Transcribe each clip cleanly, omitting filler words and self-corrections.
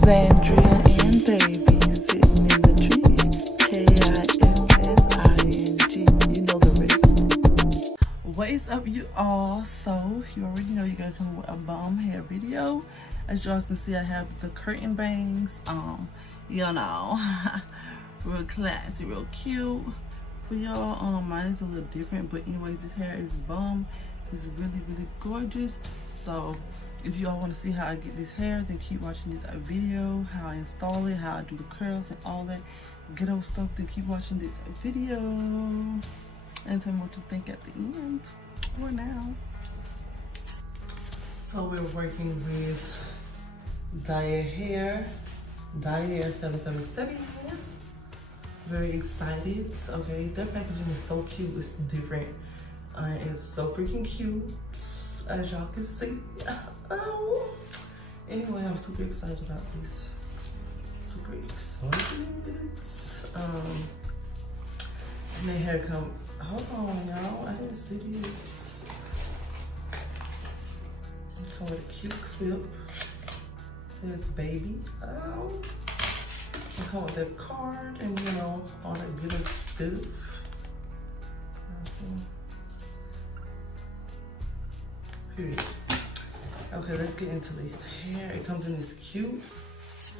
Zandria and Baby sitting in the trees. KISSING. You know the rest. What is up, you all? So you already know you're gonna come with a bomb hair video. As you guys can see, I have the curtain bangs. You know, real classy, real cute for y'all. Mine is a little different, but anyways, this hair is bomb. It's really, really gorgeous. So if you all want to see how I get this hair, then keep watching this video, how I install it, how I do the curls and all that ghetto stuff. Then keep watching this video and tell me what you think at the end or now. So we're working with Dye Hair 777. Very excited. Okay, their packaging is so cute. It's different. It's so freaking cute, as y'all can see. Oh. Anyway, I'm super excited about this. Super excited. And then here come. Hold on, y'all. I didn't see this. It's come with a cute clip. It says baby. Oh. It come with that card and you know all that good stuff. Period. Okay, let's get into this hair. It comes in this cute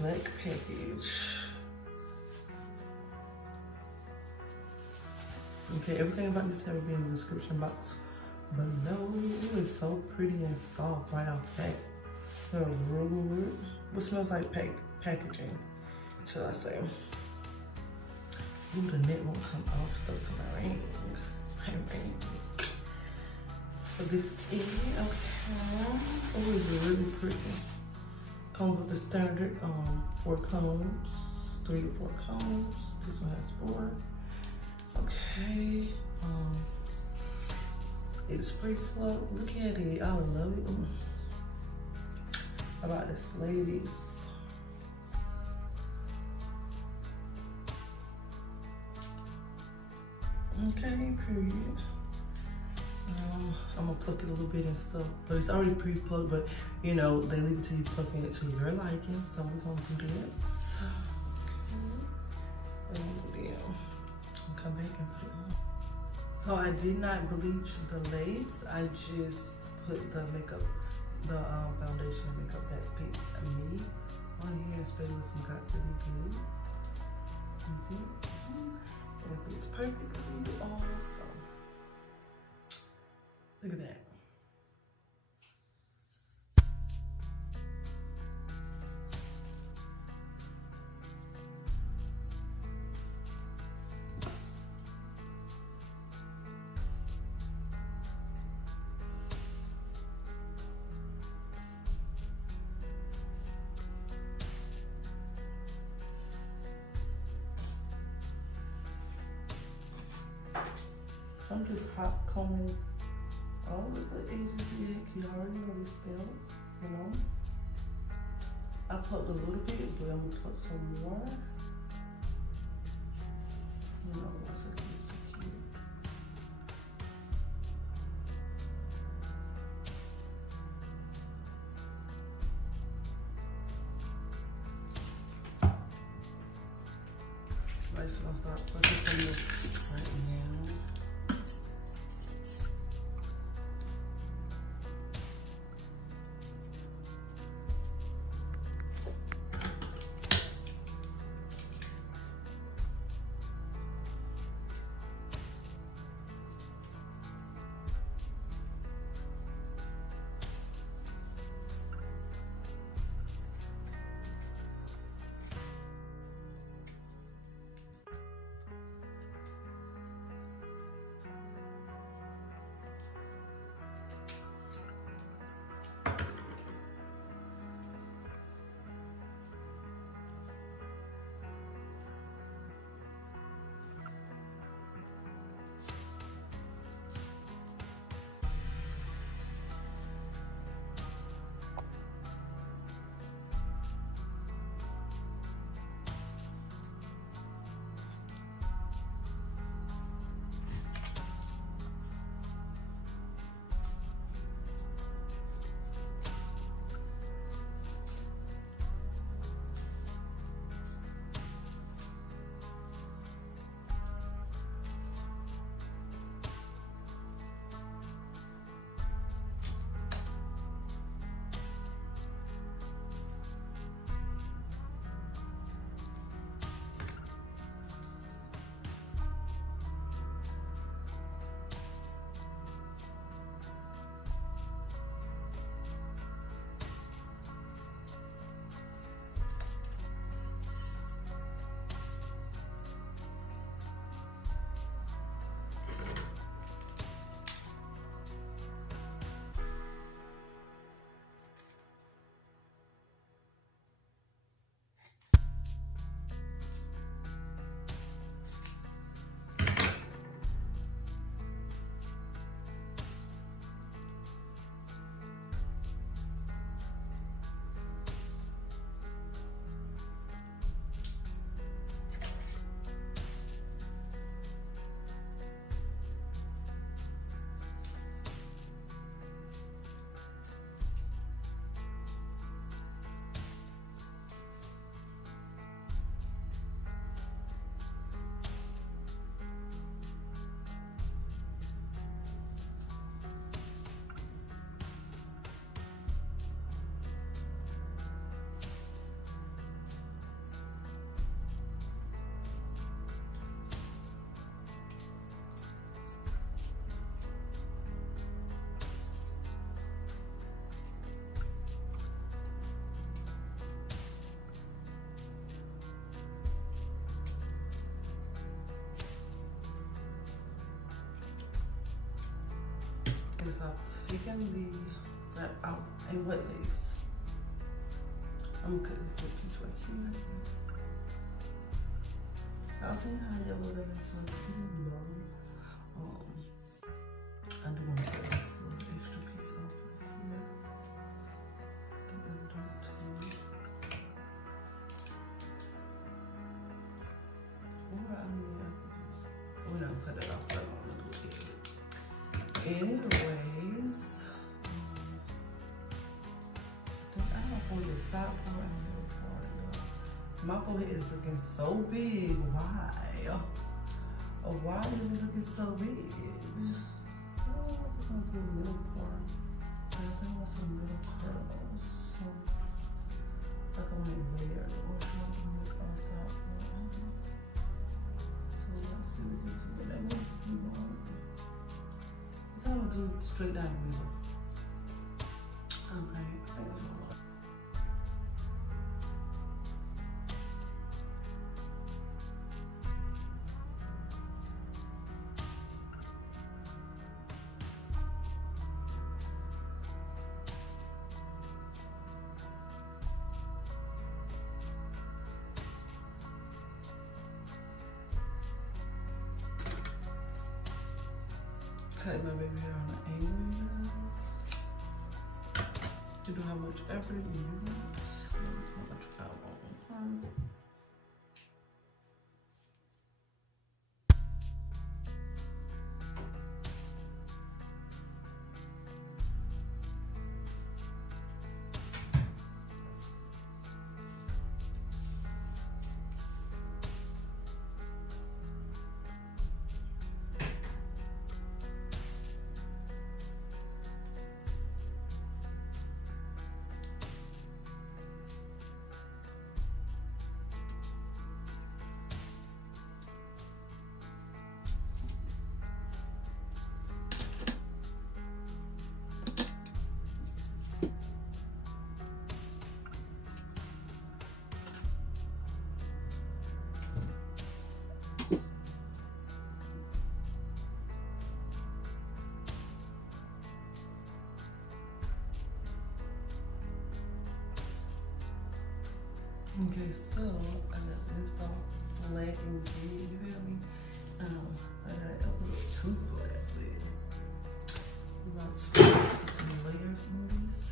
black package. Okay, everything about this hair will be in the description box below. It is so pretty and soft right off back. So real good. What smells like packaging, should I say? Ooh, the net won't come off, so it's my ring. So this is it, okay. Oh, it's really pretty. Comes with the standard 4 combs, 3 to 4 combs. This one has 4. Okay. It's free flow. Look at it. I love it. How about this, ladies? Okay, period. I'm gonna pluck it a little bit and stuff, but it's already pre-plucked, but you know, they leave it to you plucking it to your liking, so we're gonna do this. Okay. I'll come back and put it on. So I did not bleach the lace, I just put the makeup, the foundation and makeup that fits me on here, especially with some Got To Be Good. You see? And it fits perfectly also. Look at that. I'm just hot combing all of the edges here. You already know this still, you know. I plucked a little bit, but I'm gonna pluck some more. You know, once again, it's so cute. I'm just gonna start plucking from this right now. Okay, so I've taken that out and wet lace. I'm gonna cut this little piece right here. I'll see how yellow that is on the low. I do want to cut this little extra piece off right here. We're gonna cut it off. Anyways, I don't want your side part and middle part. My forehead is looking so big. Why? Why is it looking so big? I think I'm gonna do a middle part. I think I want some middle curls. So, like I want it layered. Or should I do it outside part? So let's see what this is. Whatever you want. I'll do straight down the middle. Okay, I think that's all right. Cut my baby hair on an angle. You do how much effort you want. How much I want. Okay, so I got this all black and green, you feel me? I got it a little too black there. I'm about to put some layers in these.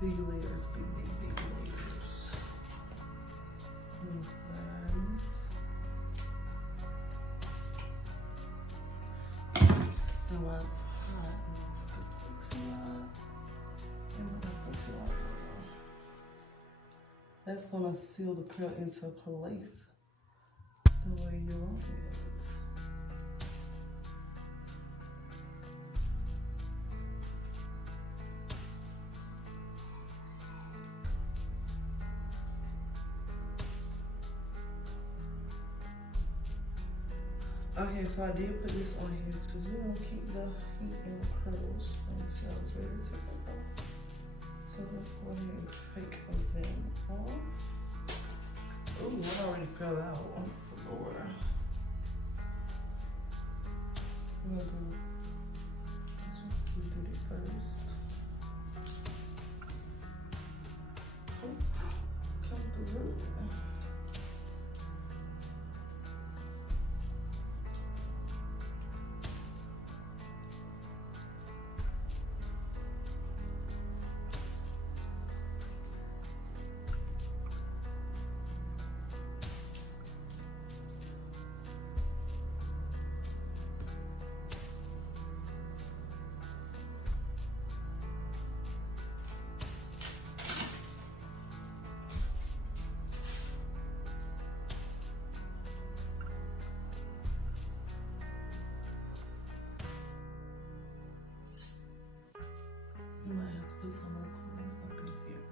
Big layers, big layers. And while it's hot, I'm going to put Fix-A-Lot. That's going to seal the curl into place the way you want it. Okay, so I did put this on here to, keep the heat and the curls until I was ready to take it off. So let's go ahead and take them off. Oh, one already fell out. for. I'm gonna do this one. We did it first. Oh, come through. You might have to put some more coins up in here.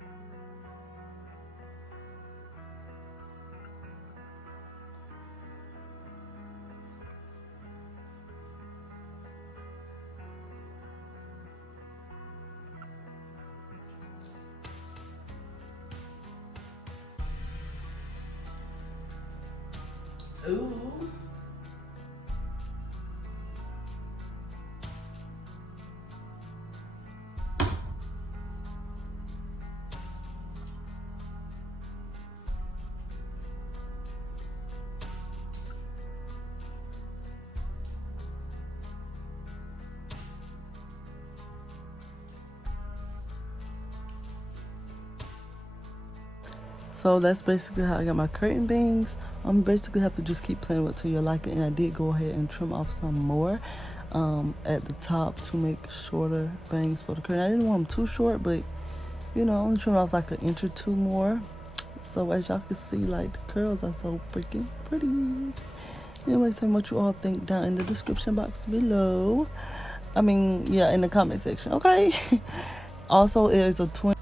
Ooh. So that's basically how I got my curtain bangs. I'm basically have to just keep playing with till you like it. And I did go ahead and trim off some more at the top to make shorter bangs for the curtain. I didn't want them too short, but you know, only trim off like an inch or two more. So as y'all can see, like the curls are so freaking pretty. Anyways, tell me what you all think down in the description box below. I mean, yeah, in the comment section, okay? Also, there's a twin